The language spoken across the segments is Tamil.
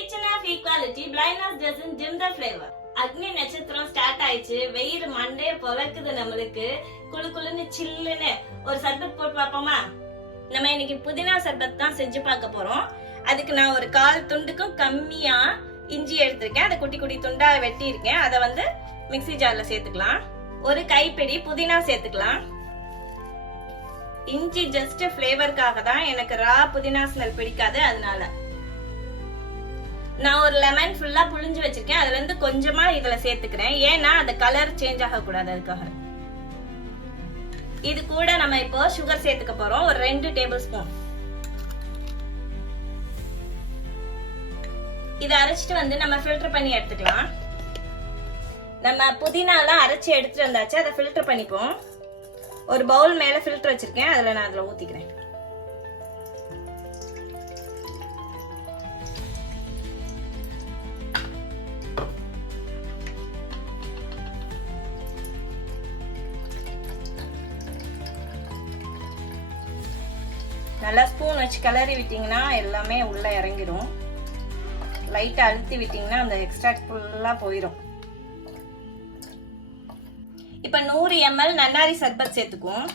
kitchen of equality, blindness doesn't dim the flavor. அக்னி நட்சத்திரம் ஸ்டார்ட் ஆயிடுச்சு. வெயில் மண்டே பொலக்குது. நம்மளுக்கு குளு குளுன்னு சில்லுன்னு ஒரு சர்பத் போட்டு பார்ப்போமா? நம்ம இன்னைக்கு புதினா சர்பத் தான் செஞ்சு பார்க்க போறோம். அதுக்கு நான் ஒரு 1/4 துண்டுக்கும் கம்மியா இஞ்சி எடுத்திருக்கேன். அதை குட்டி குட்டி துண்டா வெட்டி இருக்கேன். அதை வந்து மிக்ஸி ஜார்ல சேர்த்துக்கலாம். ஒரு கைப்பிடி புதினா சேர்த்துக்கலாம். இஞ்சி ஜஸ்ட் ஃபிளேவருக்காக தான், எனக்கு ரா புதினா ஸ்மெல் பிடிக்காது, அதனால. நான் ஒரு லெமன் ஃபுல்லா புழிஞ்சு வச்சிருக்கேன். அதுல இருந்து கொஞ்சமா இதுல சேர்த்துக்கிறேன். ஏன்னா அந்த கலர் சேஞ்ச் ஆக கூடாது, அதுக்காக. இது கூட நம்ம இப்போ சுகர் சேர்த்துக்க போறோம். ஒரு 2 டேபிள் ஸ்பூன். இதை அரைச்சிட்டு வந்து நம்ம ஃபில்டர் பண்ணி எடுத்துக்கலாம். நம்ம புதினாலாம் அரைச்சி எடுத்துட்டு வந்தாச்சு. அதை ஃபில்டர் பண்ணிப்போம். ஒரு பவுல் மேல ஃபில்டர் வச்சிருக்கேன். அதுல நான் அதுல ஊத்திக்கிறேன். நல்லா ஸ்பூன் வச்சு கிளறி விட்டீங்கன்னா எல்லாமே உள்ள இறங்கிடும். லைட்டா அழுத்தி விட்டீங்கன்னா அந்த எக்ஸ்ட்ராக்ட் ஃபுல்லா போயிடும். இப்ப 100 ml நன்னாரி சர்பத் சேர்த்துக்குவோம்.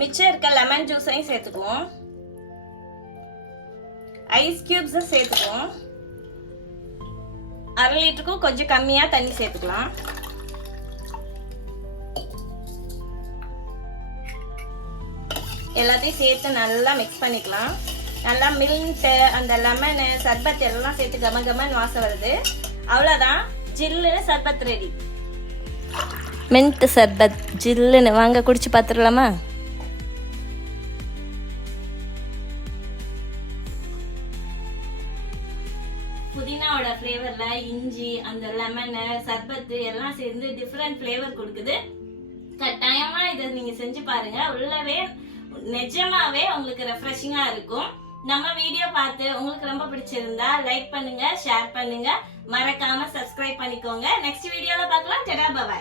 மிச்சம் இருக்க லெமன் ஜூஸையும் சேர்த்துக்குவோம். ஐஸ் கியூப்ஸ் சேர்த்துக்குவோம். 1/2 லிட்டருக்கும் கொஞ்சம் கம்மியா தண்ணி சேர்த்துக்கலாம். எல்லாத்தையும் சேர்த்து நல்லா மிக்ஸ் பண்ணிக்கலாம். நல்லா மில்ட், அந்த லெமன், சர்பத் எல்லாம் சேர்த்து கம கமன்னு வாசம் வருது. அவ்வளவுதான், ஜில்லுன்னு சர்பத் ரெடி. மின்ட் சர்பத் ஜில்லுன்னு. வாங்க குடிச்சு பார்த்துடலாமா? புதினாவோட ஃப்ளேவர்ல இஞ்சி, அந்த லெமன், சர்பத்து எல்லாம் சேர்ந்து டிஃபரெண்ட் ஃப்ளேவர் கொடுக்குது. கட்டாயமா இதை நீங்க செஞ்சு பாருங்க. உள்ளவே நிஜமாவே உங்களுக்கு ரெஃப்ரெஷிங்கா இருக்கும். நம்ம வீடியோ பார்த்து உங்களுக்கு ரொம்ப பிடிச்சிருந்தா லைக் பண்ணுங்க, ஷேர் பண்ணுங்க, மறக்காம சப்ஸ்கிரைப் பண்ணிக்கோங்க. நெக்ஸ்ட் வீடியோல பார்க்கலாம். டடா, பை.